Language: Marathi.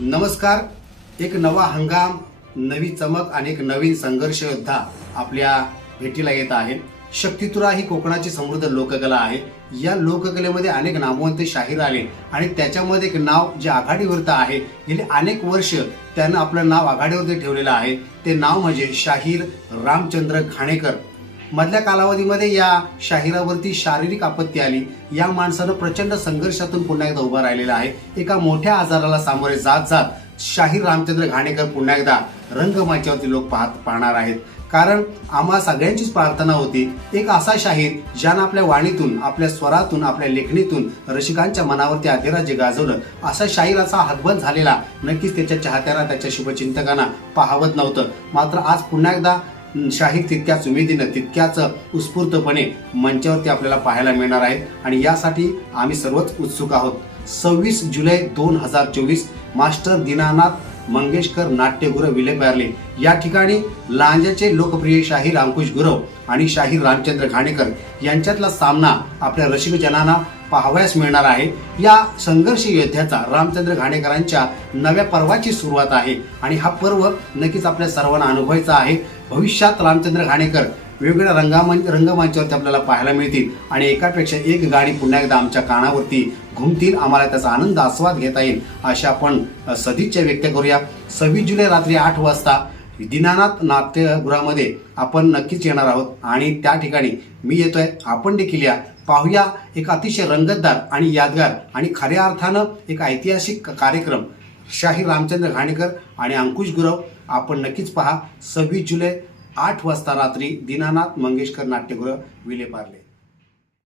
नमस्कार. एक नवा हंगाम नवी चमक आणि एक नवीन संघर्ष योद्धा आपल्या भेटीला येत आहे शक्तितुरा ही कोकणाची समृद्ध लोककला आहे. या लोककलेमध्ये अनेक नामवंत शाहीर आले आणि त्याच्यामध्ये एक नाव जे आघाडीवरतं आहे गेली अनेक वर्ष त्यानं आपलं नाव आघाडीवरती ठेवलेलं आहे. ते नाव म्हणजे शाहीर रामचंद्र घाणेकर. मधल्या कालावधीमध्ये या शाहिरावरती शारीरिक आपत्ती आली. या माणसानं प्रचंड संघर्षातून पुन्हा एकदा उभा राहिलेला आहे. एका मोठ्या आजाराला सामोरे जात जात शाहीर रामचंद्र घाणेकर पुन्हा एकदा रंगमंचावरती लोक पाहत पाहणार आहेत. कारण आम्हा सगळ्यांचीच प्रार्थना होती एक असा शाहीर ज्यानं आपल्या वाणीतून आपल्या स्वरातून आपल्या लेखणीतून रसिकांच्या मनावरती अधिराज्य गाजवलं. असा शाहीराचा हातबल झालेला नक्कीच त्याच्या चाहत्यांना त्याच्या शुभचिंतकांना पाहावत नव्हतं. मात्र आज पुन्हा एकदा शाहीर तितक्याच उमेदीनं तितक्याच उत्स्फूर्तपणे मंचावरती आपल्याला पाहायला मिळणार आहे. आणि यासाठी आम्ही सर्वच उत्सुक आहोत. सव्वीस जुलै दोन हजार चोवीस मास्टर दीनानाथ मंगेशकर नाट्यगृह विलेपार्ले या ठिकाणी लांजाचे लोकप्रिय शाहीर अंकुश गुरव आणि शाहीर रामचंद्र घाणेकर यांच्यातला सामना आपल्या रसिकजनांना पाहावयास मिळणार आहे. या संघर्ष योद्ध्याचा रामचंद्र घाणेकरांच्या नव्या पर्वाची सुरुवात आहे आणि हा पर्व नक्कीच आपल्या सर्वांना अनुभवायचा आहे. भविष्यात रामचंद्र घाणेकर वेगवेगळ्या रंगामंच रंगमंचावरती आपल्याला पाहायला मिळतील. आणि एकापेक्षा एक गाणी पुन्हा एकदा आमच्या कानावरती घुमतील. आम्हाला त्याचा आनंद आस्वाद घेता येईल अशा आपण सदिच्छा व्यक्त करूया. सव्वीस जुलै रात्री आठ वाजता दीनानाथ नाट्यगृहामध्ये आपण नक्कीच येणार आहोत. आणि त्या ठिकाणी मी येतोय. आपण देखील या. पाहूया एक अतिशय रंगतदार आणि यादगार आणि खऱ्या अर्थानं एक ऐतिहासिक कार्यक्रम. शाहीर रामचंद्र घाणेकर आणि अंकुश गुरव. आपण नक्कीच पहा. सव्वीस जुलै आठ वाजता रात्री दीनानाथ मंगेशकर नाट्यगृह विलेपार्ले.